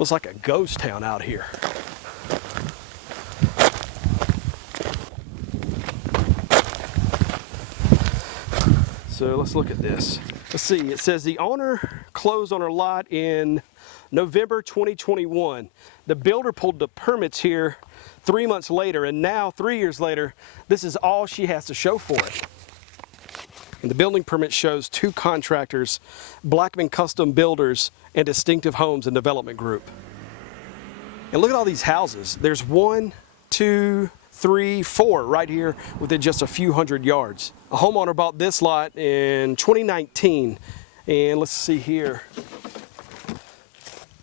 Looks like a ghost town out here. So let's look at this. Let's see, it says the owner closed on her lot in November 2021. The builder pulled the permits here 3 months later, and now 3 years later, this is all she has to show for it. And the building permit shows 2 contractors, Blackman Custom Builders and Distinctive Homes and Development Group. And look at all these houses. There's 1, 2, 3, 4 right here within just a few hundred yards. A homeowner bought this lot in 2019, and let's see here.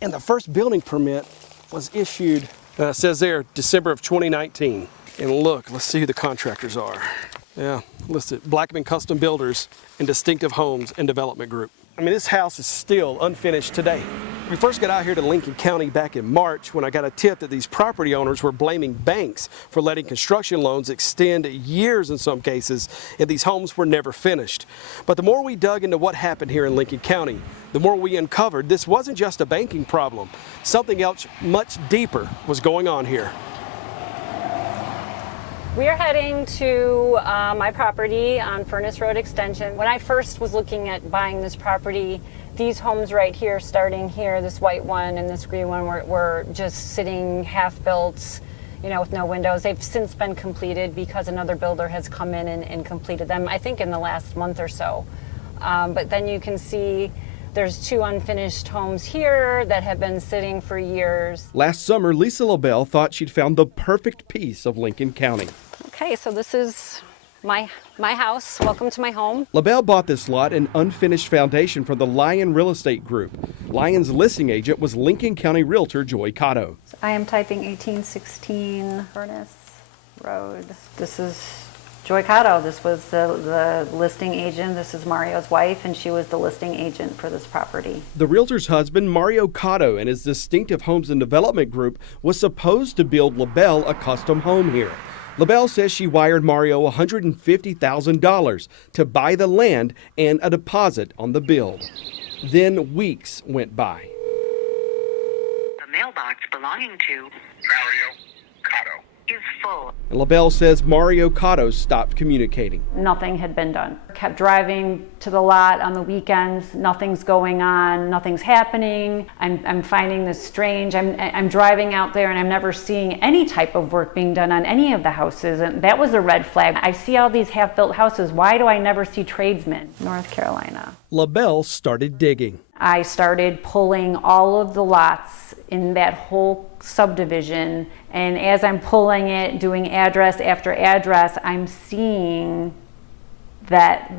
And the first building permit was issued, it says there, December of 2019. And look, let's see who the contractors are. Yeah, listed, Blackman Custom Builders and Distinctive Homes and Development Group. I mean, this house is still unfinished today. We first got out here to Lincoln County back in March when I got a tip that these property owners were blaming banks for letting construction loans extend years in some cases, and these homes were never finished. But the more we dug into what happened here in Lincoln County, the more we uncovered this wasn't just a banking problem. Something else much deeper was going on here. We are heading to my property on Furnace Road Extension. When I first was looking at buying this property, these homes right here, starting here, this white one and this green one were just sitting half-built, you know, with no windows. They've since been completed because another builder has come in and completed them, I think in the last month or so. But then you can see there's 2 unfinished homes here that have been sitting for years. Last summer, Lisa LaBelle thought she'd found the perfect piece of Lincoln County. Okay, so this is my house. Welcome to my home. LaBelle bought this lot and unfinished foundation from the Lion Real Estate Group. Lion's listing agent was Lincoln County realtor Joy Cado. I am typing 1816 Furnace Road. This is Joy Cado. This was the listing agent. This is Mario's wife, and she was the listing agent for this property. The realtor's husband, Mario Cado, and his Distinctive Homes and Development Group was supposed to build LaBelle a custom home here. LaBelle says she wired Mario $150,000 to buy the land and a deposit on the build. Then weeks went by. The mailbox belonging to Mario Cado is full. And LaBelle says Mario Cado stopped communicating. Nothing had been done. Kept driving to the lot on the weekends. Nothing's going on. Nothing's happening. I'm finding this strange. I'm driving out there and I'm never seeing any type of work being done on any of the houses. And that was a red flag. I see all these half-built houses. Why do I never see tradesmen? North Carolina. LaBelle started digging. I started pulling all of the lots in that whole subdivision, and as I'm pulling it, doing address after address, I'm seeing that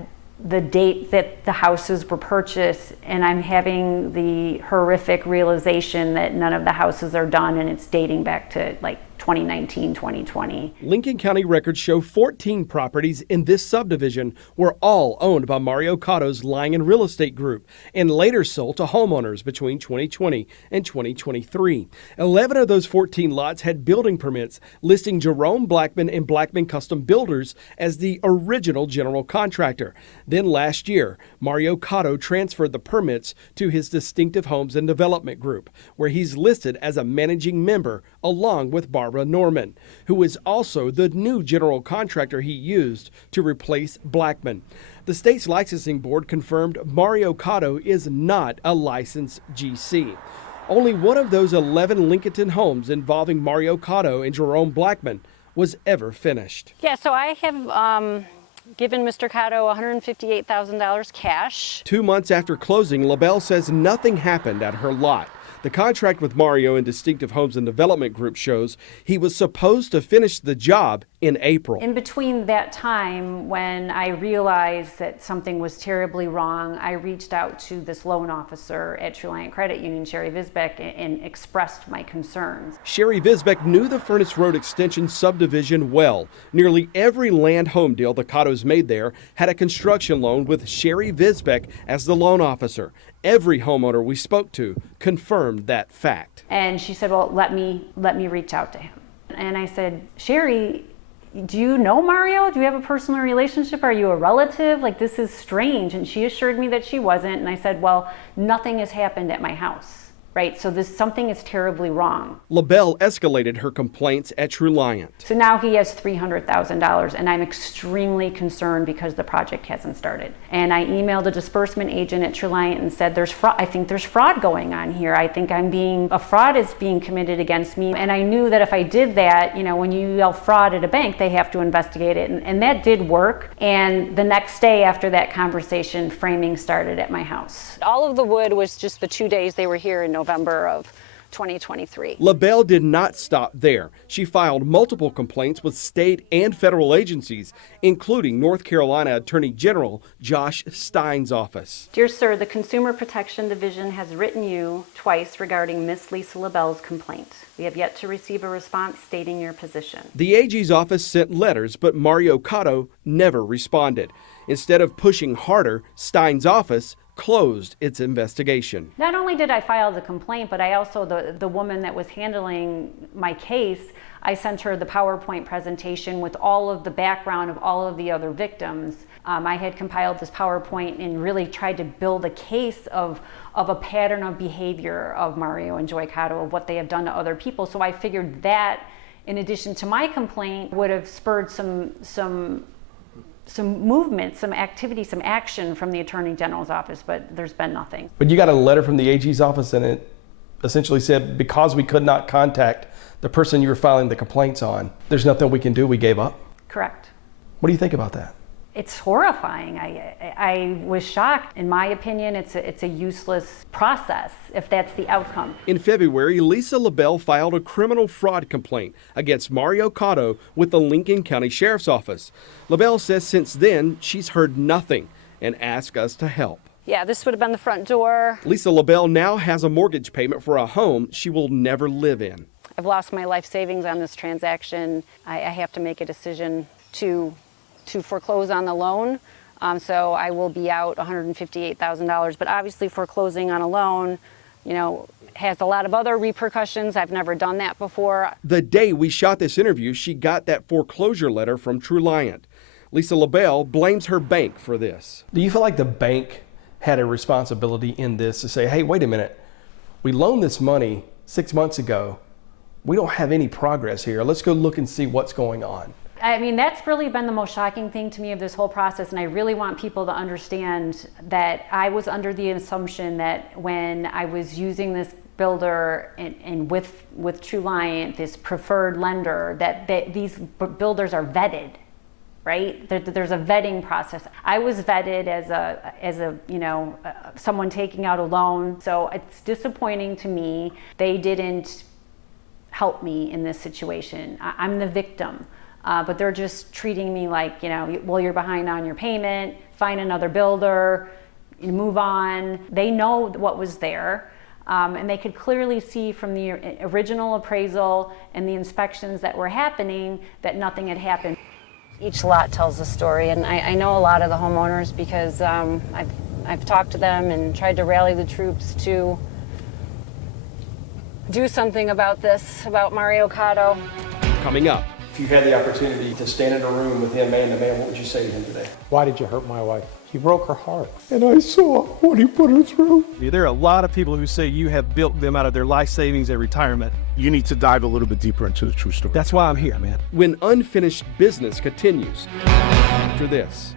the date that the houses were purchased, and I'm having the horrific realization that none of the houses are done, and it's dating back to like 2019, 2020. Lincoln County records show 14 properties in this subdivision were all owned by Mario Cado's Lion Real Estate Group and later sold to homeowners between 2020 and 2023. 11 of those 14 lots had building permits listing Jerome Blackman and Blackman Custom Builders as the original general contractor. Then last year, Mario Cado transferred the permits to his Distinctive Homes and Development Group, where he's listed as a managing member along with Barbara Norman, who is also the new general contractor he used to replace Blackman. The state's licensing board confirmed Mario Cado is not a licensed GC. Only one of those 11 Lincolnton homes involving Mario Cado and Jerome Blackman was ever finished. Yeah, so I have given Mr. Cado $158,000 cash. 2 months after closing, LaBelle says nothing happened at her lot. The contract with Mario and Distinctive Homes and Development Group shows he was supposed to finish the job in April. In between that time, when I realized that something was terribly wrong, I reached out to this loan officer at Truliant Credit Union, Sherry Visbeck, and expressed my concerns. Sherry Visbeck knew the Furnace Road Extension subdivision well. Nearly every land home deal the Cados made there had a construction loan with Sherry Visbeck as the loan officer. Every homeowner we spoke to confirmed that fact. And she said, well, let me reach out to him. And I said, Sherry, do you know Mario? Do you have a personal relationship? Are you a relative? Like, this is strange. And she assured me that she wasn't. And I said, well, nothing has happened at my house. right? So something is terribly wrong. LaBelle escalated her complaints at Truliant. So now he has $300,000, and I'm extremely concerned because the project hasn't started. And I emailed a disbursement agent at Truliant and said, I think there's fraud going on here. I think a fraud is being committed against me. And I knew that if I did that, when you yell fraud at a bank, they have to investigate it. And that did work. And the next day after that conversation, framing started at my house. All of the wood was just the 2 days they were here in November of 2023. LaBelle did not stop there. She filed multiple complaints with state and federal agencies, including North Carolina Attorney General Josh Stein's office. Dear sir, the Consumer Protection Division has written you twice regarding Miss Lisa LaBelle's complaint. We have yet to receive a response stating your position. The AG's office sent letters, but Mario Cado never responded. Instead of pushing harder, Stein's office closed its investigation. Not only did I file the complaint, but I also, the woman that was handling my case, I sent her the PowerPoint presentation with all of the background of all of the other victims. I had compiled this PowerPoint and really tried to build a case of a pattern of behavior of Mario and Joy Cado, of what they have done to other people. So I figured that, in addition to my complaint, would have spurred some movement, some activity, some action from the Attorney General's office, but there's been nothing. But you got a letter from the AG's office, and it essentially said, because we could not contact the person you were filing the complaints on, there's nothing we can do, we gave up. Correct. What do you think about that? It's horrifying. I was shocked. In my opinion, it's a useless process if that's the outcome. In February, Lisa LaBelle filed a criminal fraud complaint against Mario Cado with the Lincoln County Sheriff's Office. LaBelle says since then, she's heard nothing and asked us to help. Yeah, this would have been the front door. Lisa LaBelle now has a mortgage payment for a home she will never live in. I've lost my life savings on this transaction. I have to make a decision to foreclose on the loan. So I will be out $158,000. But obviously foreclosing on a loan, has a lot of other repercussions. I've never done that before. The day we shot this interview, she got that foreclosure letter from Truliant. Lisa LaBelle blames her bank for this. Do you feel like the bank had a responsibility in this to say, hey, wait a minute, we loaned this money 6 months ago. We don't have any progress here. Let's go look and see what's going on. I mean, that's really been the most shocking thing to me of this whole process, and I really want people to understand that I was under the assumption that when I was using this builder and with Truliant, this preferred lender, that these builders are vetted, right? There's a vetting process. I was vetted as a someone taking out a loan, so it's disappointing to me. They didn't help me in this situation. I'm the victim. But they're just treating me like, well, you're behind on your payment, find another builder, move on. They know what was there, and they could clearly see from the original appraisal and the inspections that were happening that nothing had happened. Each lot tells a story, and I know a lot of the homeowners because I've talked to them and tried to rally the troops to do something about this, about Mario Cado. Coming up. If you had the opportunity to stand in a room with him man to man, what would you say to him today? Why did you hurt my wife? You broke her heart. And I saw what he put her through. There are a lot of people who say you have built them out of their life savings and retirement. You need to dive a little bit deeper into the true story. That's why I'm here, man. When unfinished business continues after this.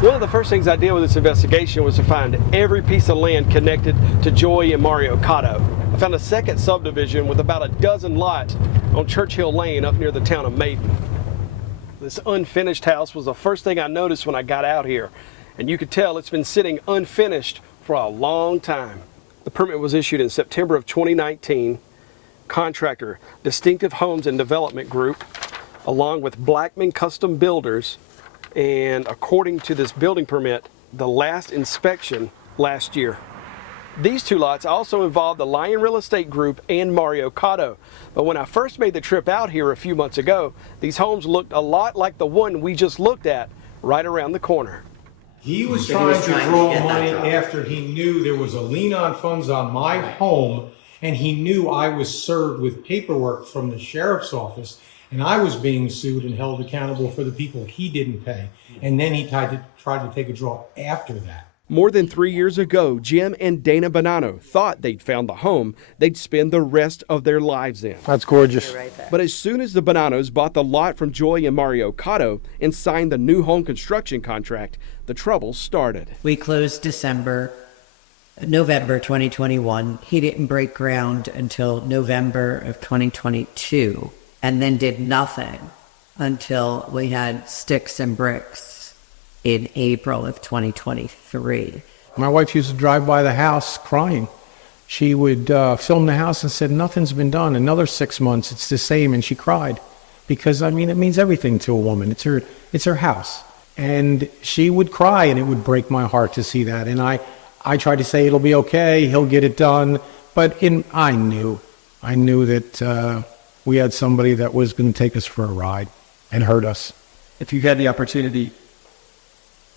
One of the first things I did with this investigation was to find every piece of land connected to Joy and Mario Cado. I found a second subdivision with about a dozen lots on Churchill Lane up near the town of Maiden. This unfinished house was the first thing I noticed when I got out here, and you could tell it's been sitting unfinished for a long time. The permit was issued in September of 2019. Contractor Distinctive Homes and Development Group, along with Blackman Custom Builders, and according to this building permit, the last inspection last year. These two lots also involved the Lion Real Estate Group and Mario Cado. But when I first made the trip out here a few months ago, these homes looked a lot like the one we just looked at right around the corner. He was trying to draw money after he knew there was a lien on funds on my home, and he knew I was served with paperwork from the sheriff's office And I was being sued and held accountable for the people he didn't pay. And then he tried to take a draw after that. More than 3 years ago, Jim and Dana Bonanno thought they'd found the home they'd spend the rest of their lives in. That's gorgeous. But as soon as the Bonannos bought the lot from Joy and Mario Cado and signed the new home construction contract, the trouble started. We closed November 2021. He didn't break ground until November of 2022, and then did nothing until we had sticks and bricks in April of 2023. My wife used to drive by the house crying. She would film the house and said, nothing's been done. Another 6 months, it's the same. And she cried because, I mean, it means everything to a woman. It's her house. And she would cry, and it would break my heart to see that. And I tried to say, it'll be okay, he'll get it done. But I knew that we had somebody that was going to take us for a ride and hurt us. If you had the opportunity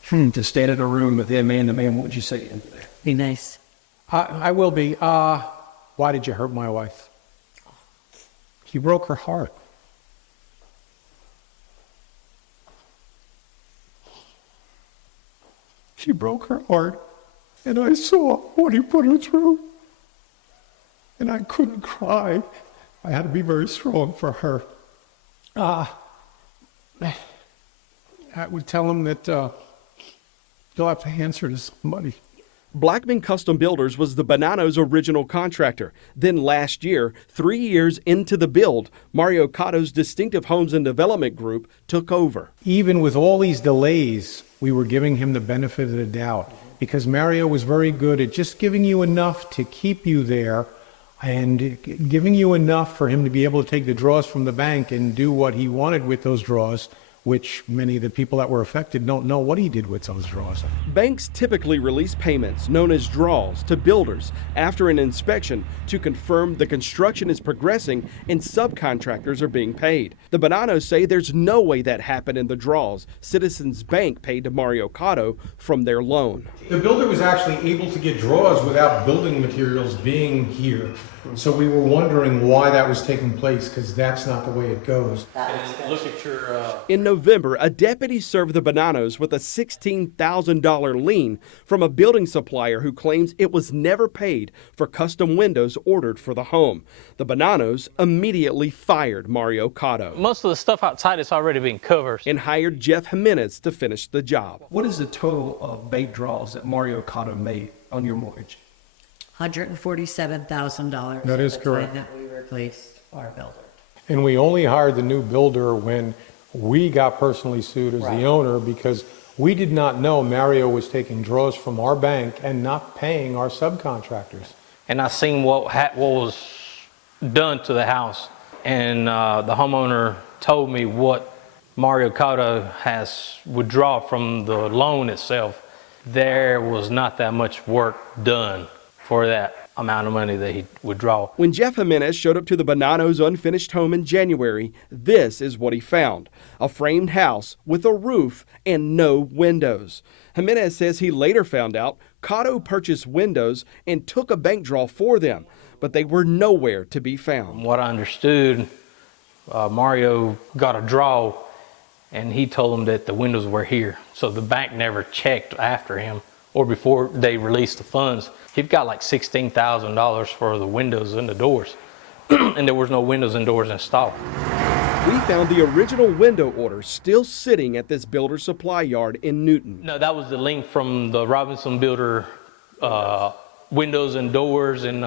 to stand in a room with him man to man, what would you say to him today? Be nice. I will be. Why did you hurt my wife? You broke her heart. She broke her heart, and I saw what he put her through. And I couldn't cry. I had to be very strong for her. I would tell him that you'll have to answer to somebody. Blackman Custom Builders was the Bonannos' original contractor. Then last year, 3 years into the build, Mario Cado's Distinctive Homes and Development Group took over. Even with all these delays, we were giving him the benefit of the doubt because Mario was very good at just giving you enough to keep you there and giving you enough for him to be able to take the draws from the bank and do what he wanted with those draws, which many of the people that were affected don't know what he did with those draws. Banks typically release payments, known as draws, to builders after an inspection to confirm the construction is progressing and subcontractors are being paid. The Bonannos say there's no way that happened in the draws Citizens Bank paid to Mario Cado from their loan. The builder was actually able to get draws without building materials being here. So we were wondering why that was taking place, because that's not the way it goes. Look at your... In November, a deputy served the Bonannos with a $16,000 lien from a building supplier who claims it was never paid for custom windows ordered for the home. The Bonannos immediately fired Mario Cado. Most of the stuff outside has already been covered. And hired Jeff Jimenez to finish the job. What is the total of bank draws that Mario Cado made on your mortgage? $147,000. That is correct. That we replaced our builder. And we only hired the new builder when we got personally sued as the owner because we did not know Mario was taking draws from our bank and not paying our subcontractors. And I seen what was done to the house. And the homeowner told me what Mario Cado has withdrawn from the loan itself. There was not that much work done for that amount of money that he would draw. When Jeff Jimenez showed up to the Bonannos' unfinished home in January, this is what he found: a framed house with a roof and no windows. Jimenez says he later found out Cado purchased windows and took a bank draw for them, but they were nowhere to be found. From what I understood, Mario got a draw and he told him that the windows were here. So the bank never checked after him or before they released the funds. He got like $16,000 for the windows and the doors, and there was no windows and doors installed. We found the original window order still sitting at this builder supply yard in Newton. No, that was the link from the Robinson Builder windows and doors and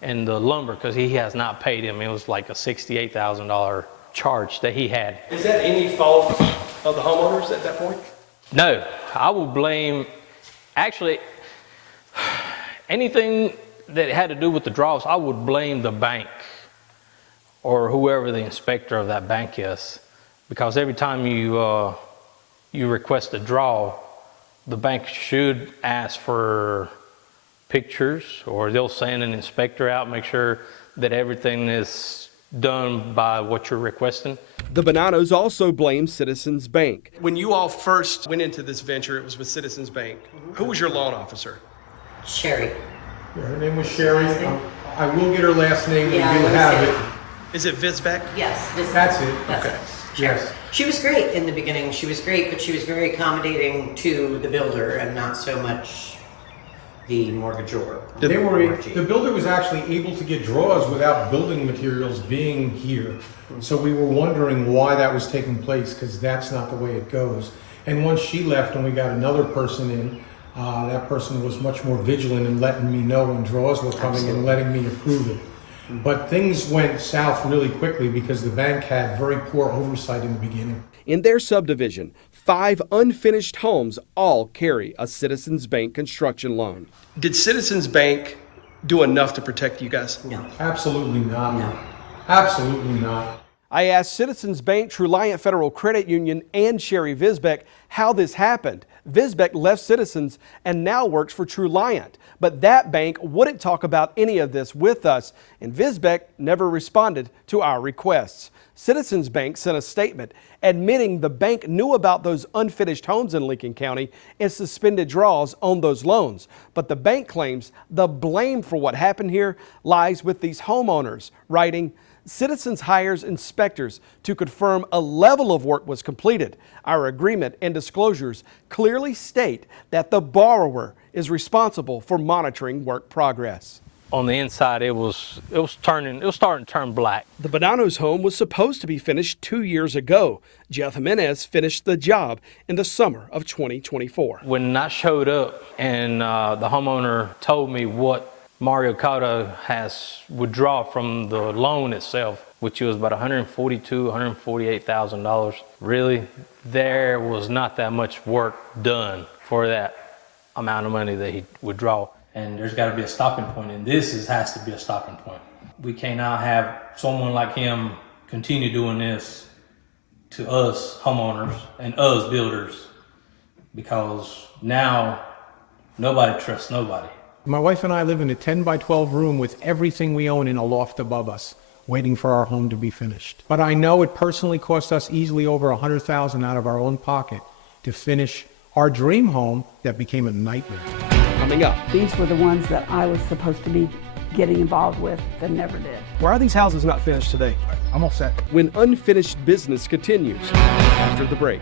the lumber, because he has not paid him. It was like a $68,000 charge that he had. Is that any fault of the homeowners at that point? No, I will blame, actually, anything that had to do with the draws, I would blame the bank or whoever the inspector of that bank is, because every time you request a draw, the bank should ask for pictures, or they'll send an inspector out, make sure that everything is done by what you're requesting. The Bonannos also blame Citizens Bank. When you all first went into this venture, it was with Citizens Bank. Who was your loan officer? Sherry. Her name was Sherry. I will get her last name, Yeah, and you'll I have was it. Is it Visbeck? Yes. That's it. That's Okay. it. Yes. She was great in the beginning. She was great, but she was very accommodating to the builder and not so much the mortgagor. The builder was actually able to get draws without building materials being here. So we were wondering why that was taking place, because that's not the way it goes. And once she left and we got another person in, that person was much more vigilant in letting me know when draws were coming and letting me approve it. But things went south really quickly because the bank had very poor oversight in the beginning. In their subdivision, 5 unfinished homes all carry a Citizens Bank construction loan. Did Citizens Bank do enough to protect you guys? No. Absolutely not. No. Absolutely not. I asked Citizens Bank, Truliant Federal Credit Union, and Sherry Visbeck how this happened. Visbeck left Citizens and now works for Truliant, but that bank wouldn't talk about any of this with us, and Visbeck never responded to our requests. Citizens Bank sent a statement admitting the bank knew about those unfinished homes in Lincoln County and suspended draws on those loans, but the bank claims the blame for what happened here lies with these homeowners, writing, Citizens hires inspectors to confirm a level of work was completed. Our agreement and disclosures clearly state that the borrower is responsible for monitoring work progress. On the inside, it was starting to turn black. The Bonanos home was supposed to be finished 2 years ago. Jeff Jimenez finished the job in the summer of 2024. When I showed up and the homeowner told me what Mario Cado has withdraw from the loan itself, which was about $142,000, $148,000. Really, there was not that much work done for that amount of money that he withdraw. And there's got to be a stopping point, and this has to be a stopping point. We cannot have someone like him continue doing this to us homeowners and us builders, because now nobody trusts nobody. My wife and I live in a 10 by 12 room with everything we own in a loft above us, waiting for our home to be finished. But I know it personally cost us easily over $100,000 out of our own pocket to finish our dream home that became a nightmare. Coming up, These were the ones that I was supposed to be getting involved with that never did. why are these houses not finished today? I'm all set. When unfinished business continues after the break.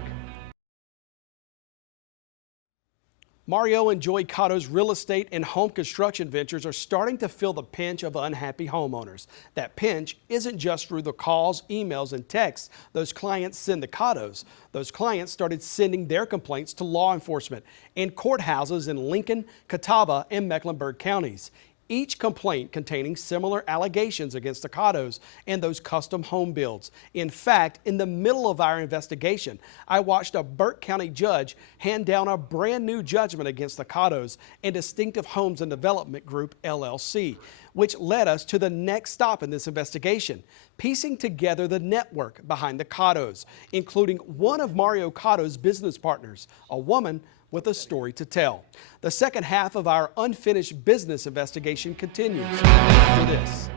Mario and Joy Cado's real estate and home construction ventures are starting to feel the pinch of unhappy homeowners. That pinch isn't just through the calls, emails, and texts those clients send the Cados. Those clients started sending their complaints to law enforcement and courthouses in Lincoln, Catawba, and Mecklenburg counties. Each complaint containing similar allegations against the Cados and those custom home builds. In fact, in the middle of our investigation, I watched a Burke County judge hand down a brand new judgment against the Cados and Distinctive Homes and Development Group, LLC, which led us to the next stop in this investigation, piecing together the network behind the Cados, including one of Mario Cado's business partners, a woman with a story to tell. The second half of our unfinished business investigation continues after this.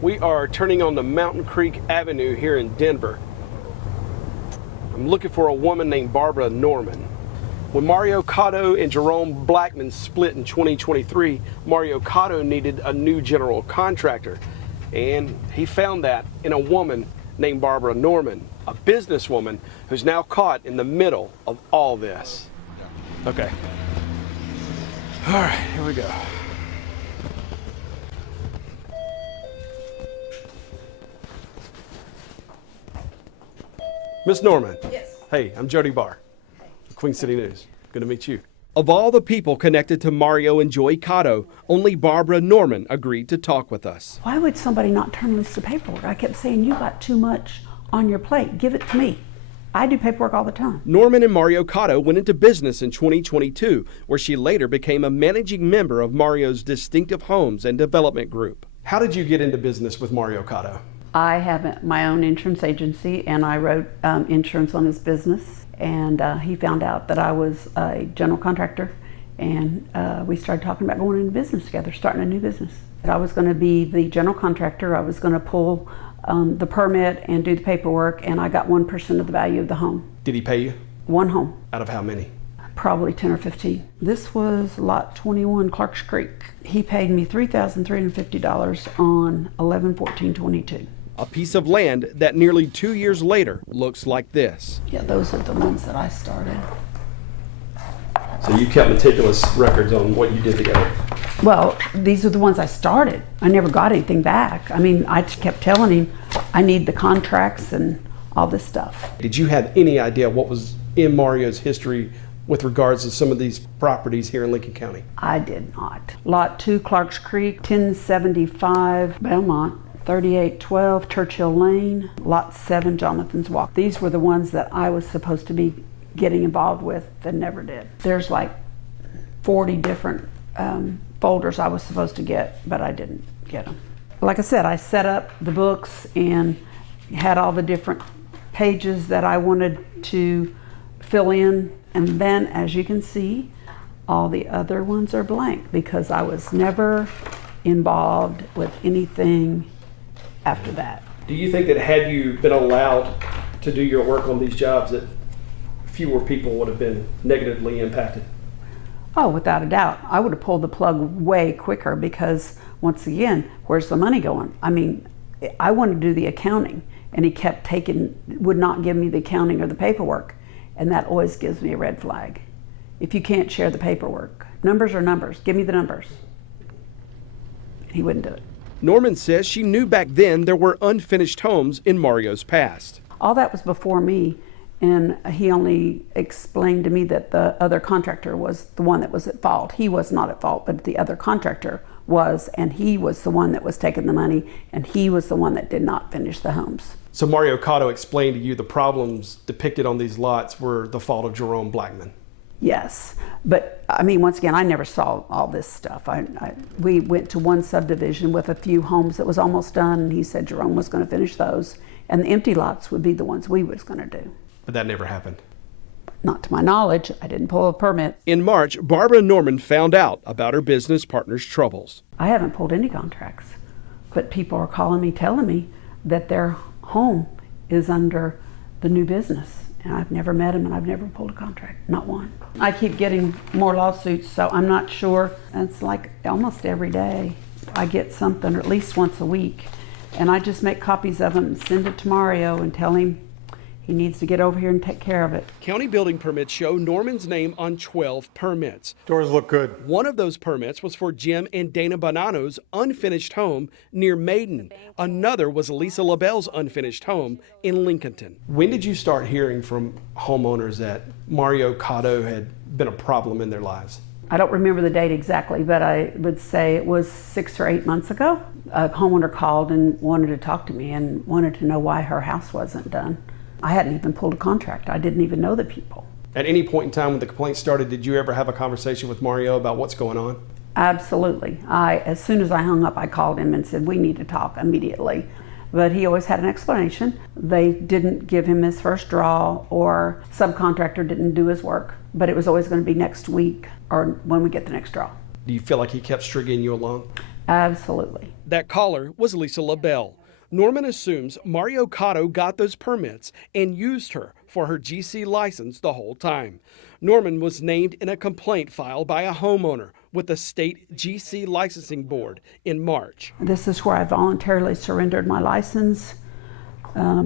We are turning on the Mountain Creek Avenue here in Denver. I'm looking for a woman named Barbara Norman. When Mario Cado and Jerome Blackman split in 2023, Mario Cado needed a new general contractor, and he found that in a woman named Barbara Norman, a businesswoman who's now caught in the middle of all this. Okay. All right, here we go. Miss Norman. Yes. Hey, I'm Jody Barr, Queen City News. Good to meet you. Of all the people connected to Mario and Joy Cado, only Barbara Norman agreed to talk with us. Why would somebody not turn loose the paperwork? I kept saying, you got too much on your plate. Give it to me. I do paperwork all the time. Norman and Mario Cado went into business in 2022, where she later became a managing member of Mario's Distinctive Homes and Development Group. How did you get into business with Mario Cado? I have my own insurance agency, and I wrote insurance on his business. And he found out that I was a general contractor, and we started talking about going into business together, starting a new business. I was going to be the general contractor. I was going to pull the permit and do the paperwork, and I got 1% of the value of the home. Did he pay you? One home. Out of how many? Probably 10 or 15. This was lot 21 Clarks Creek. He paid me $3,350 on 11/14/22. A piece of land that nearly 2 years later looks like this. Yeah, those are the ones that I started. So you kept meticulous records on what you did together. Well, these are the ones I started. I never got anything back. I mean, I just kept telling him I need the contracts and all this stuff. Did you have any idea what was in Mario's history with regards to some of these properties here in Lincoln County? I did not. Lot 2 Clarks Creek, 1075 Belmont, 3812 Churchill Lane, Lot 7 Jonathan's Walk. These were the ones that I was supposed to be getting involved with and never did. There's like 40 different folders I was supposed to get, but I didn't get them. Like I said, I set up the books and had all the different pages that I wanted to fill in, and then as you can see, all the other ones are blank because I was never involved with anything after that. Do you think that had you been allowed to do your work on these jobs that fewer people would have been negatively impacted? Oh, without a doubt. I would have pulled the plug way quicker because, once again, where's the money going? I mean, I wanted to do the accounting, and he kept would not give me the accounting or the paperwork, and that always gives me a red flag. If you can't share the paperwork, numbers are numbers, give me the numbers. He wouldn't do it. Norman says she knew back then there were unfinished homes in Mario's past. All that was before me. And he only explained to me that the other contractor was the one that was at fault. He was not at fault, but the other contractor was, and he was the one that was taking the money, and he was the one that did not finish the homes. So Mario Cado explained to you the problems depicted on these lots were the fault of Jerome Blackman. Yes, but I mean, once again, I never saw all this stuff. We went to one subdivision with a few homes that was almost done, and he said Jerome was going to finish those, and the empty lots would be the ones we was going to do. But that never happened. Not to my knowledge. I didn't pull a permit. In March, Barbara Norman found out about her business partner's troubles. I haven't pulled any contracts, but people are calling me, telling me that their home is under the new business. And I've never met him and I've never pulled a contract, not one. I keep getting more lawsuits, so I'm not sure. It's like almost every day I get something, or at least once a week. And I just make copies of them and send it to Mario and tell him he needs to get over here and take care of it. County building permits show Norman's name on 12 permits. Doors look good. One of those permits was for Jim and Dana Bonanno's unfinished home near Maiden. Another was Lisa LaBelle's unfinished home in Lincolnton. When did you start hearing from homeowners that Mario Cado had been a problem in their lives? I don't remember the date exactly, but I would say it was 6 or 8 months ago. A homeowner called and wanted to talk to me and wanted to know why her house wasn't done. I hadn't even pulled a contract. I didn't even know the people. At any point in time when the complaint started, did you ever have a conversation with Mario about what's going on? Absolutely. As soon as I hung up, I called him and said, we need to talk immediately. But he always had an explanation. They didn't give him his first draw, or subcontractor didn't do his work, but it was always going to be next week or when we get the next draw. Do you feel like he kept stringing you along? Absolutely. That caller was Lisa LaBelle. Norman assumes Mario Cado got those permits and used her for her GC license the whole time. Norman was named in a complaint filed by a homeowner with the state GC licensing board in March. This is where I voluntarily surrendered my license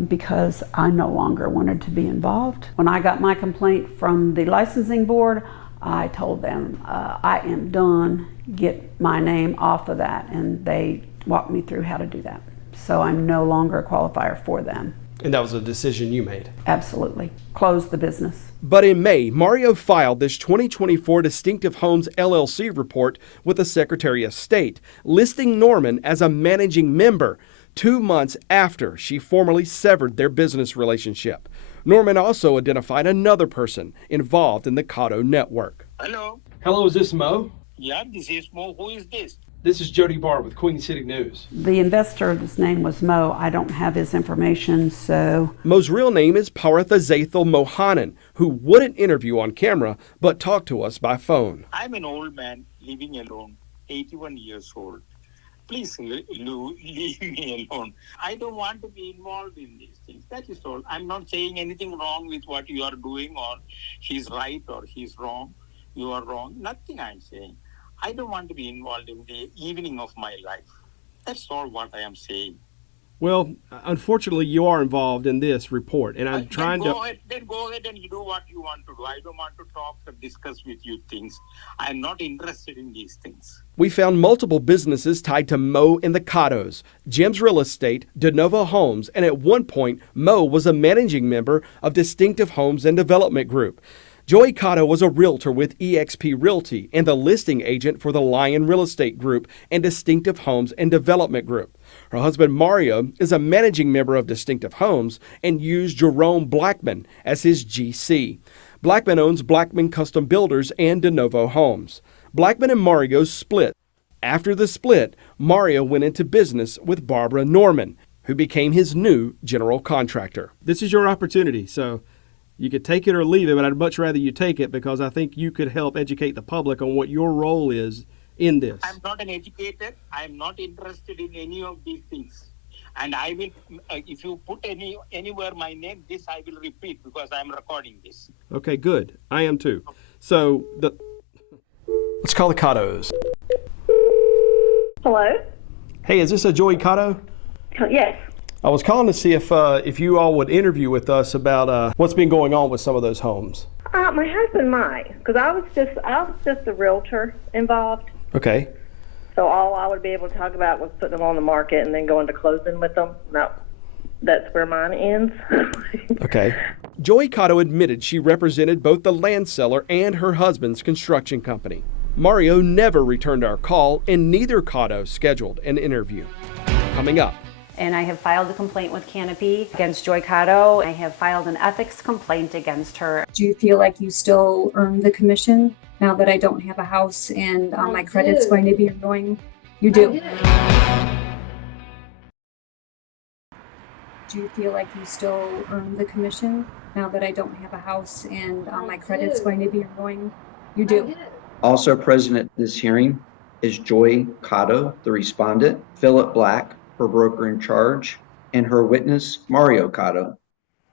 because I no longer wanted to be involved. When I got my complaint from the licensing board, I told them I am done, get my name off of that, and they walked me through how to do that. So I'm no longer a qualifier for them. And that was a decision you made? Absolutely. Close the business. But in May, Mario filed this 2024 Distinctive Homes LLC report with the Secretary of State, listing Norman as a managing member 2 months after she formally severed their business relationship. Norman also identified another person involved in the Cado network. Hello. Hello, is this Mo? Yeah, this is Mo. Who is this? This is Jody Barr with Queen City News. The investor, his name was Mo. I don't have his information, so... Mo's real name is Paratha Zaithal Mohanan, who wouldn't interview on camera, but talked to us by phone. I'm an old man living alone, 81 years old. Please leave me alone. I don't want to be involved in these things. That is all. I'm not saying anything wrong with what you are doing, or he's right or he's wrong. You are wrong. Nothing I'm saying. I don't want to be involved in the evening of my life. That's all what I am saying. Well, unfortunately, you are involved in this report, and I'm trying to. Then go ahead and you do what you want to do. I don't want to talk or discuss with you things. I'm not interested in these things. We found multiple businesses tied to Mo and the Cados, Jim's Real Estate, De Novo Homes, and at one point, Mo was a managing member of Distinctive Homes and Development Group. Joy Cado was a realtor with eXp Realty and the listing agent for the Lion Real Estate Group and Distinctive Homes and Development Group. Her husband Mario is a managing member of Distinctive Homes and used Jerome Blackman as his GC. Blackman owns Blackman Custom Builders and De Novo Homes. Blackman and Mario split. After the split, Mario went into business with Barbara Norman, who became his new general contractor. This is your opportunity, so you could take it or leave it, but I'd much rather you take it because I think you could help educate the public on what your role is in this. I'm not an educator. I'm not interested in any of these things. And I will, if you put anywhere my name, this I will repeat because I'm recording this. Okay, good. I am too. So let's call the Cados. Hello? Hey, is this a Joy Cado? Yes. I was calling to see if you all would interview with us about what's been going on with some of those homes. My husband might, because I was just the realtor involved. Okay. So all I would be able to talk about was putting them on the market and then going to closing with them. No, that's where mine ends. Okay. Joy Cado admitted she represented both the land seller and her husband's construction company. Mario never returned our call, and neither Cado scheduled an interview. Coming up. And I have filed a complaint with Canopy against Joy Cado. I have filed an ethics complaint against her. Do you feel like you still earn the commission now that I don't have a house and my credit's going to be going? You do. Do you feel like you still earn the commission now that I don't have a house and my credit's going to be going? You do. Also present at this hearing is Joy Cado, the respondent, Philip Black, her broker in charge, and her witness, Mario Cado.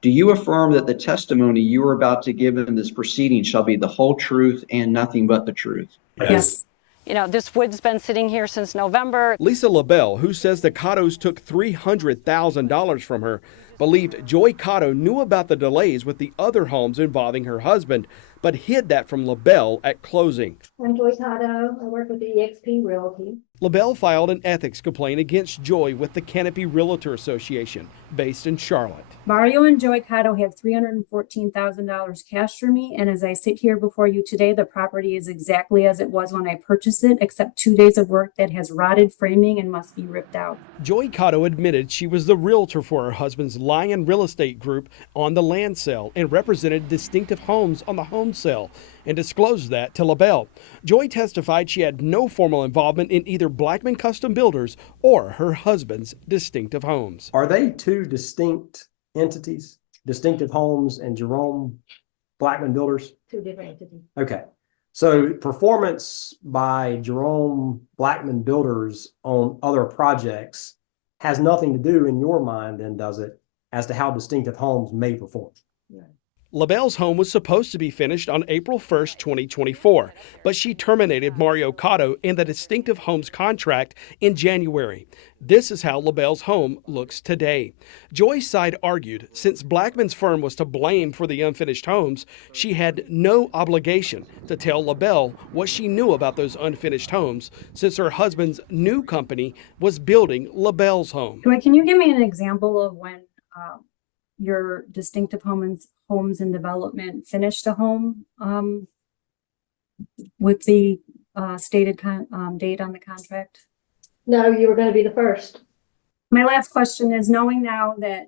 Do you affirm that the testimony you are about to give in this proceeding shall be the whole truth and nothing but the truth? Yes. You know, this wood's been sitting here since November. Lisa LaBelle, who says the Cados took $300,000 from her, believed Joy Cado knew about the delays with the other homes involving her husband, but hid that from LaBelle at closing. I'm Joy Cado. I work with the eXp Realty. LaBelle filed an ethics complaint against Joy with the Canopy Realtor Association, based in Charlotte. Mario and Joy Cado have $314,000 cash for me, and as I sit here before you today, the property is exactly as it was when I purchased it, except 2 days of work that has rotted framing and must be ripped out. Joy Cado admitted she was the realtor for her husband's Lion Real Estate Group on the land sale and represented Distinctive Homes on the home sale, and disclosed that to LaBelle. Joy testified she had no formal involvement in either Blackman Custom Builders or her husband's Distinctive Homes. Are they two distinct entities? Distinctive Homes and Jerome Blackman Builders? Two different entities. Okay. So performance by Jerome Blackman Builders on other projects has nothing to do in your mind then, does it, as to how Distinctive Homes may perform? Yeah. LaBelle's home was supposed to be finished on April 1st, 2024, but she terminated Mario Cado and the Distinctive Homes contract in January. This is how LaBelle's home looks today. Joy's side argued since Blackman's firm was to blame for the unfinished homes, she had no obligation to tell LaBelle what she knew about those unfinished homes since her husband's new company was building LaBelle's home. Joy, can you give me an example of when your Distinctive Homes and Development finished a home with the stated date on the contract? No, you were going to be the first. My last question is, knowing now that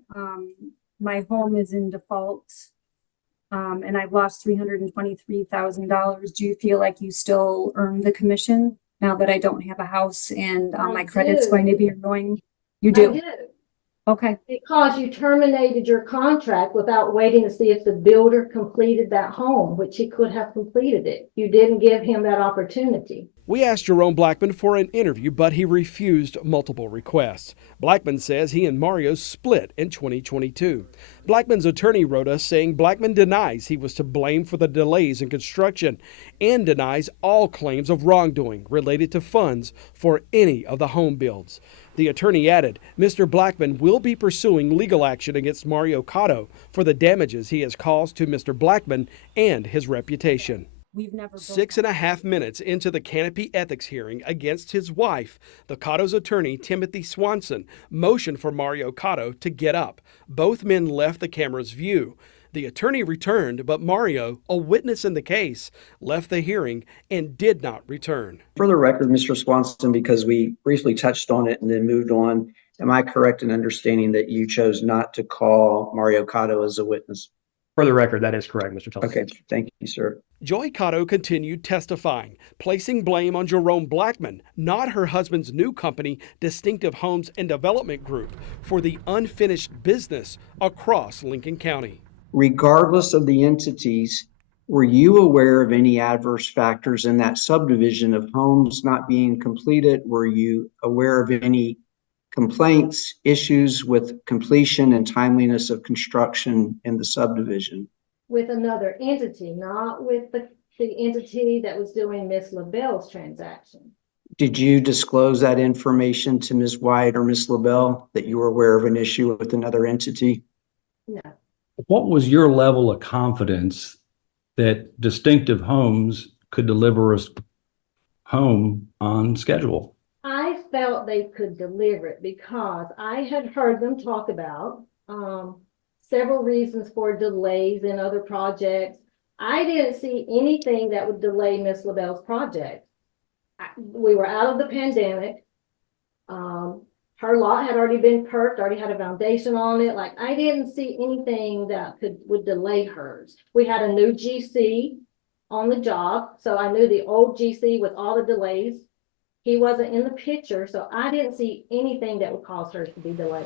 my home is in default and I've lost $323,000, do you feel like you still earn the commission now that I don't have a house and my credit's going to be going? You do. Okay. Because you terminated your contract without waiting to see if the builder completed that home, which he could have completed it. You didn't give him that opportunity. We asked Jerome Blackman for an interview, but he refused multiple requests. Blackman says he and Mario split in 2022. Blackman's attorney wrote us saying Blackman denies he was to blame for the delays in construction and denies all claims of wrongdoing related to funds for any of the home builds. The attorney added, Mr. Blackman will be pursuing legal action against Mario Cado for the damages he has caused to Mr. Blackman and his reputation. We've never 6.5 minutes into the Canopy ethics hearing against his wife, the Cado's attorney, Timothy Swanson, motioned for Mario Cado to get up. Both men left the camera's view. The attorney returned, but Mario, a witness in the case, left the hearing and did not return. For the record, Mr. Swanson, because we briefly touched on it and then moved on, am I correct in understanding that you chose not to call Mario Cado as a witness? For the record, that is correct, Mr. Thompson. Okay, thank you, sir. Joy Cado continued testifying, placing blame on Jerome Blackman, not her husband's new company, Distinctive Homes and Development Group, for the unfinished business across Lincoln County. Regardless of the entities, were you aware of any adverse factors in that subdivision of homes not being completed? Were you aware of any complaints, issues with completion and timeliness of construction in the subdivision? With another entity, not with the entity that was doing Miss LaBelle's transaction. Did you disclose that information to Ms. White or Ms. LaBelle that you were aware of an issue with another entity? No. What was your level of confidence that Distinctive Homes could deliver a home on schedule? I felt they could deliver it because I had heard them talk about several reasons for delays in other projects. I didn't see anything that would delay Miss LaBelle's project. We were out of the pandemic. Her lot had already been perked, already had a foundation on it. Like, I didn't see anything that would delay hers. We had a new GC on the job, so I knew the old GC with all the delays. He wasn't in the picture, so I didn't see anything that would cause her to be delayed.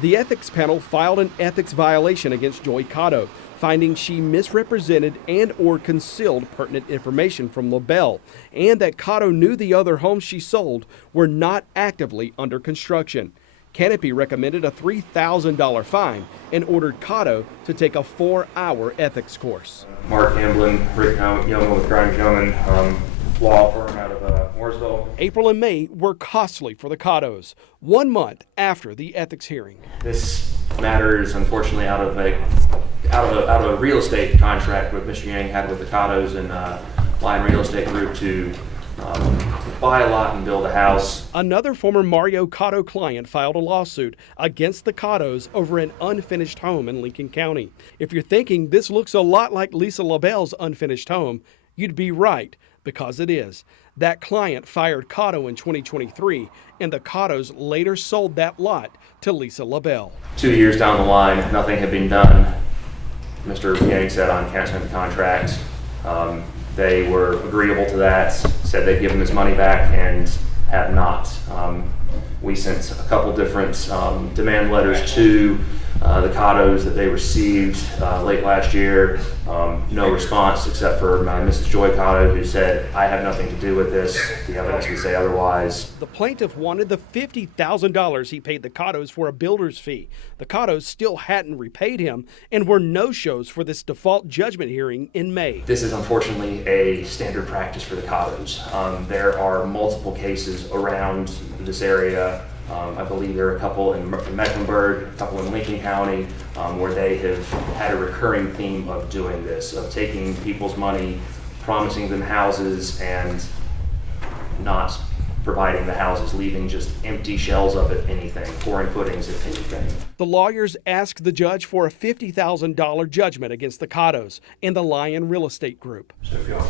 The ethics panel filed an ethics violation against Joy Cado, finding she misrepresented and or concealed pertinent information from LaBelle, and that Cado knew the other homes she sold were not actively under construction. Canopy recommended a $3,000 fine and ordered Cado to take a 4-hour ethics course. Mark Hamblin, Rick Yeoman with Grimes Yeoman, law firm out of Mooresville. April and May were costly for the Cados, 1 month after the ethics hearing. This matter is unfortunately out of a real estate contract with Mr. Yang had with the Cados and Lion Real Estate Group to buy a lot and build a house. Another former Mario Cado client filed a lawsuit against the Cados over an unfinished home in Lincoln County. If you're thinking this looks a lot like Lisa LaBelle's unfinished home, you'd be right, because it is. That client fired Cado in 2023, and the Cados later sold that lot to Lisa LaBelle. 2 years down the line, nothing had been done. Mr. Yang said on canceling the contract. They were agreeable to that, said they'd give him his money back, and have not. We sent a couple different demand letters to the Cados that they received late last year. No response except for Mrs. Joy Cado, who said, I have nothing to do with this. The evidence would say otherwise. The plaintiff wanted the $50,000 he paid the Cados for a builder's fee. The Cados still hadn't repaid him and were no-shows for this default judgment hearing in May. This is unfortunately a standard practice for the Cados. There are multiple cases around this area. I believe there are a couple in Mecklenburg, a couple in Lincoln County, where they have had a recurring theme of doing this, of taking people's money, promising them houses, and not providing the houses, leaving just empty shells up at anything, pouring footings at anything. The lawyers asked the judge for a $50,000 judgment against the Cados and the Lion Real Estate Group. So if y'all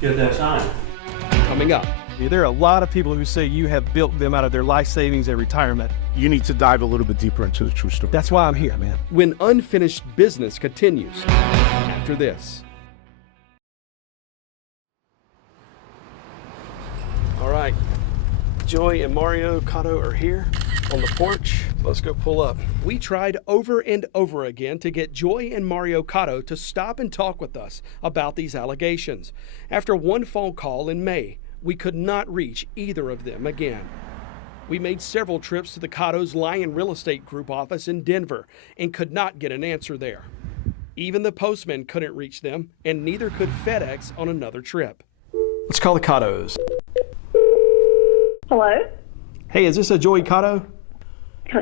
get that signed. Coming up. There are a lot of people who say you have built them out of their life savings and retirement. You need to dive a little bit deeper into the true story. That's why I'm here, man. When unfinished business continues after this. All right. Joy and Mario Cado are here on the porch. Let's go pull up. We tried over and over again to get Joy and Mario Cado to stop and talk with us about these allegations. After one phone call in May, we could not reach either of them again. We made several trips to the Cado's Lion Real Estate Group office in Denver and could not get an answer there. Even the postman couldn't reach them, and neither could FedEx on another trip. Let's call the Cados. Hello? Hey, is this a Joy Cado?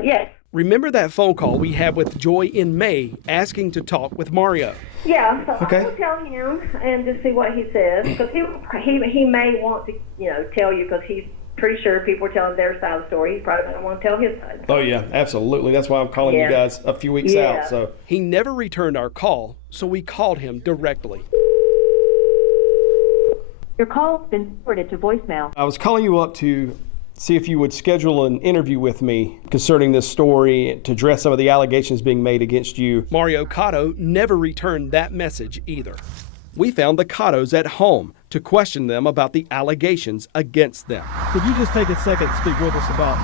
Yes. Remember that phone call we had with Joy in May asking to talk with Mario? Yeah, so Okay. I will tell him and just see what he says, because he may want to, tell you, because he's pretty sure people are telling their side of the story. He's probably going to want to tell his side. Oh yeah, absolutely. That's why I'm calling you guys a few weeks out. So he never returned our call, so we called him directly. Your call's been forwarded to voicemail. I was calling you up to see if you would schedule an interview with me concerning this story to address some of the allegations being made against you. Mario Cado never returned that message either. We found the Cados at home to question them about the allegations against them. Could you just take a second to speak with us about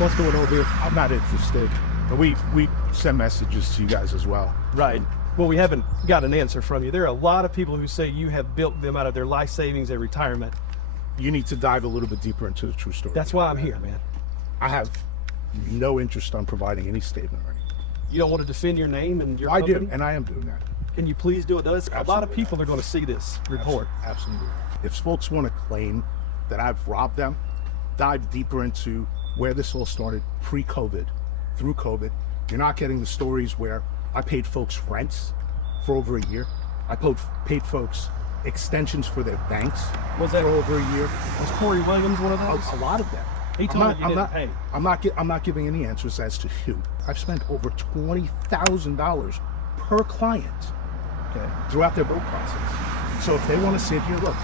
what's going on here? I'm not interested. But we send messages to you guys as well. Right. Well, we haven't got an answer from you. There are a lot of people who say you have built them out of their life savings and retirement. You need to dive a little bit deeper into the true story. That's why I'm here, man. I have no interest on providing any statement or anything. You don't want to defend your name and your I company? do, and I am doing that. Can you please do it? A lot of people are going to see this report. Absolutely. If folks want to claim that I've robbed them, dive deeper into where this all started pre-COVID, through COVID. You're not getting the stories where I paid folks rents for over a year. I paid folks extensions for their banks for over a year. Was Corey Williams one of those? A lot. Of them. He told me you didn't pay. I'm not giving any answers as to who. I've spent over $20,000 per client throughout their build process. So if they want to sit here, look,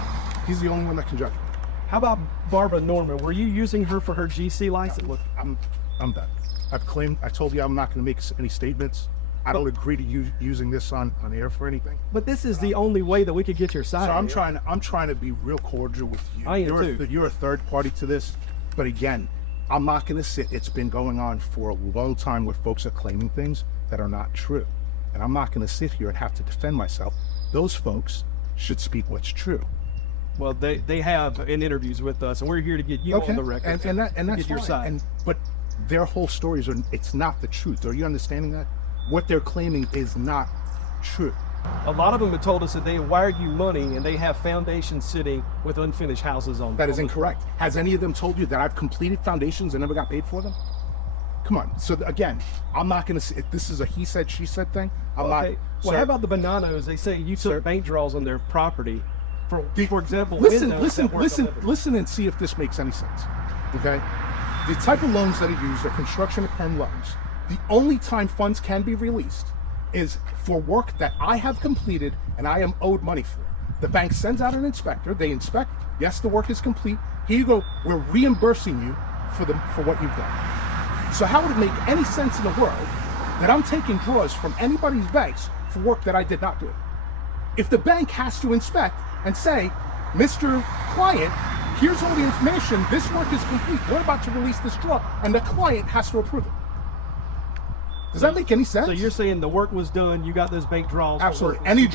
he's the only one that can judge me. How about Barbara Norman? Were you using her for her GC license? Look, I'm done. I told you I'm not going to make any statements. I don't agree to using this on air for anything. But this is the only way that we could get your side. So I'm trying to be real cordial with you. I am too. You're a third party to this, but again, I'm not going to sit. It's been going on for a long time where folks are claiming things that are not true, and I'm not going to sit here and have to defend myself. Those folks should speak what's true. Well, they have in interviews with us, and we're here to get you on the record. And that's get your fine. side. But their whole stories it's not the truth. Are you understanding that? What they're claiming is not true. A lot of them have told us that they wired you money and they have foundations sitting with unfinished houses on them. That is incorrect. Has any of them told you that I've completed foundations and never got paid for them? Come on. So again, I'm not going to say this is a he said, she said thing. I'm not. Well, how about the Bonanos? They say you took bank draws on their property. For example, listen and see if this makes any sense. Okay? The type of loans that are used are construction and loans. The only time funds can be released is for work that I have completed and I am owed money for. The bank sends out an inspector, they inspect, yes, the work is complete. Here you go, we're reimbursing you for what you've done. So how would it make any sense in the world that I'm taking draws from anybody's banks for work that I did not do? If the bank has to inspect and say, Mr. Client, here's all the information, this work is complete, we're about to release this draw, and the client has to approve it. Does that make any sense? So you're saying the work was done, you got those bank draws? Absolutely. Any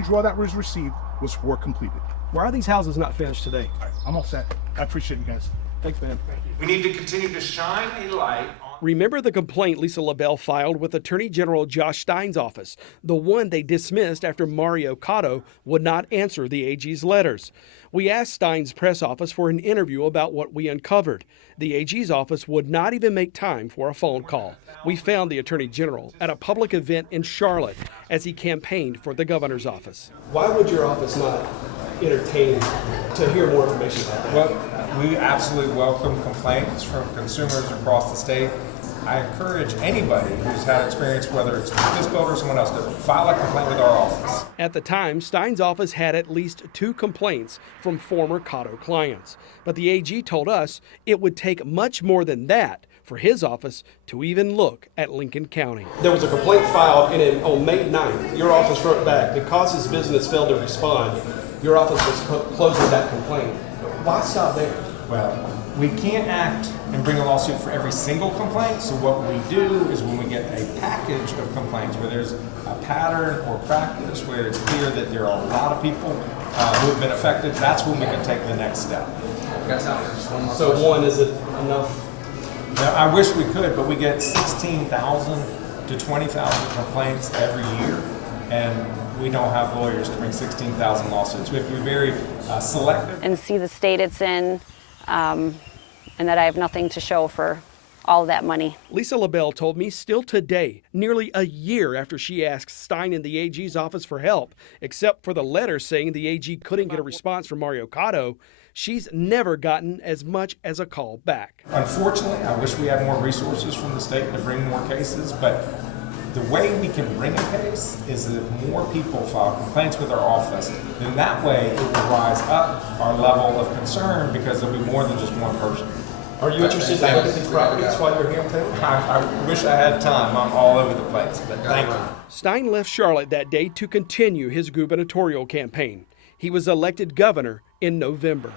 draw that was received was work completed. Why are these houses not finished today? All right, I'm all set. I appreciate you guys. Thanks, man. We need to continue to shine a light on. Remember the complaint Lisa LaBelle filed with Attorney General Josh Stein's office, the one they dismissed after Mario Cado would not answer the AG's letters. We asked Stein's press office for an interview about what we uncovered. The AG's office would not even make time for a phone call. We found the Attorney General at a public event in Charlotte as he campaigned for the governor's office. Why would your office not entertain to hear more information about that? Well, we absolutely welcome complaints from consumers across the state. I encourage anybody who's had experience, whether it's with this builder or someone else, to file a complaint with our office. At the time, Stein's office had at least 2 complaints from former Cado clients. But the AG told us it would take much more than that for his office to even look at Lincoln County. There was a complaint filed, and on May 9th, your office wrote back, because his business failed to respond, your office was closing that complaint. Why stop there? Well, We can't act and bring a lawsuit for every single complaint. So what we do is when we get a package of complaints where there's a pattern or practice where it's clear that there are a lot of people who have been affected, that's when we can take the next step. So one, is it enough? Now, I wish we could, but we get 16,000 to 20,000 complaints every year, and we don't have lawyers to bring 16,000 lawsuits. We have to be very selective. And see the state it's in, and that I have nothing to show for all that money. Lisa LaBelle told me still today, nearly a year after she asked Stein and the AG's office for help, except for the letter saying the AG couldn't get a response from Mario Cado, she's never gotten as much as a call back. Unfortunately, I wish we had more resources from the state to bring more cases, but the way we can bring a case is that if more people file complaints with our office, then that way it will rise up our level of concern because there'll be more than just one person. Are you interested in looking at these properties while you're here in town? I wish I had time. I'm all over the place, but thank you. Stein left Charlotte that day to continue his gubernatorial campaign. He was elected governor in November.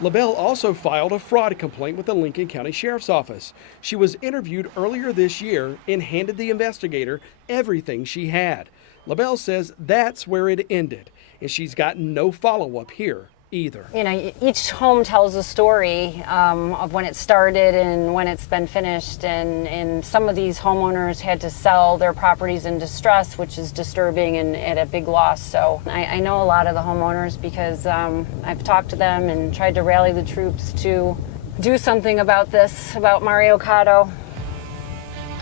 LaBelle also filed a fraud complaint with the Lincoln County Sheriff's Office. She was interviewed earlier this year and handed the investigator everything she had. LaBelle says that's where it ended, and she's gotten no follow-up here either. You know, each home tells a story of when it started and when it's been finished, and some of these homeowners had to sell their properties in distress, which is disturbing and at a big loss. So I know a lot of the homeowners because I've talked to them and tried to rally the troops to do something about this, about Mario Cado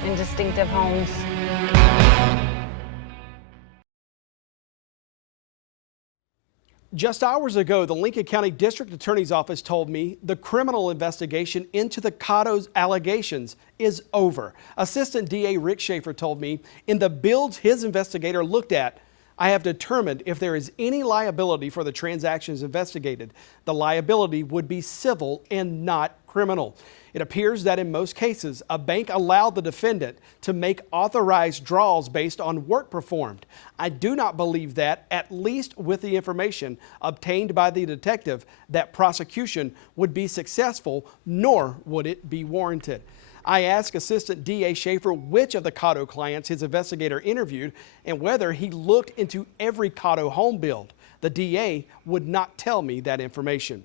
and distinctive homes. Just hours ago, the Lincoln County District Attorney's Office told me the criminal investigation into the Cado's allegations is over. Assistant DA Rick Schaefer told me in the bills his investigator looked at, I have determined if there is any liability for the transactions investigated, the liability would be civil and not criminal. It appears that in most cases, a bank allowed the defendant to make authorized draws based on work performed. I do not believe that, at least with the information obtained by the detective, that prosecution would be successful, nor would it be warranted. I asked Assistant DA Schaefer which of the Cado clients his investigator interviewed and whether he looked into every Cado home build. The DA would not tell me that information.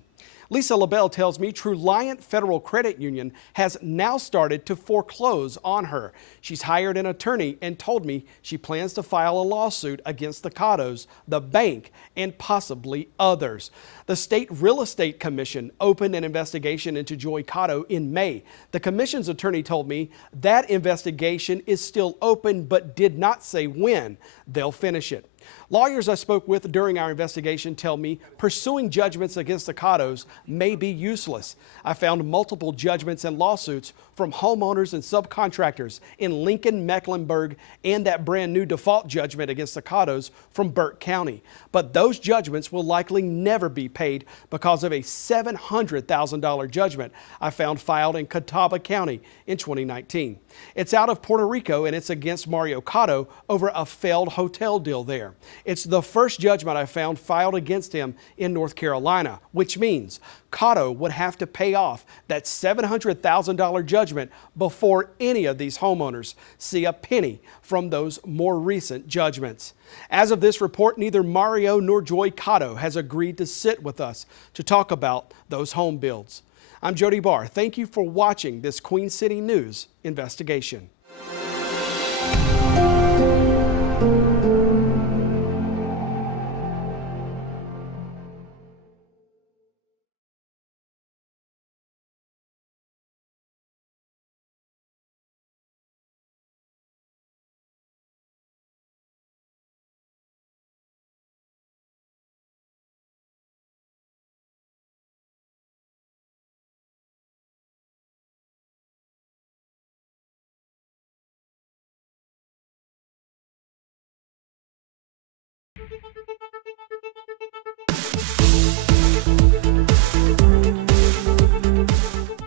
Lisa LaBelle tells me Truliant Federal Credit Union has now started to foreclose on her. She's hired an attorney and told me she plans to file a lawsuit against the Cados, the bank, and possibly others. The State Real Estate Commission opened an investigation into Joy Cado in May. The commission's attorney told me that investigation is still open but did not say when they'll finish it. Lawyers I spoke with during our investigation tell me pursuing judgments against the Cados may be useless. I found multiple judgments and lawsuits from homeowners and subcontractors in Lincoln, Mecklenburg, and that brand new default judgment against the Cados from Burke County. But those judgments will likely never be paid because of a $700,000 judgment I found filed in Catawba County in 2019. It's out of Puerto Rico and it's against Mario Cado over a failed hotel deal there. It's the first judgment I found filed against him in North Carolina, which means Cado would have to pay off that $700,000 judgment before any of these homeowners see a penny from those more recent judgments. As of this report, neither Mario nor Joy Cado has agreed to sit with us to talk about those home builds. I'm Jody Barr. Thank you for watching this Queen City News investigation.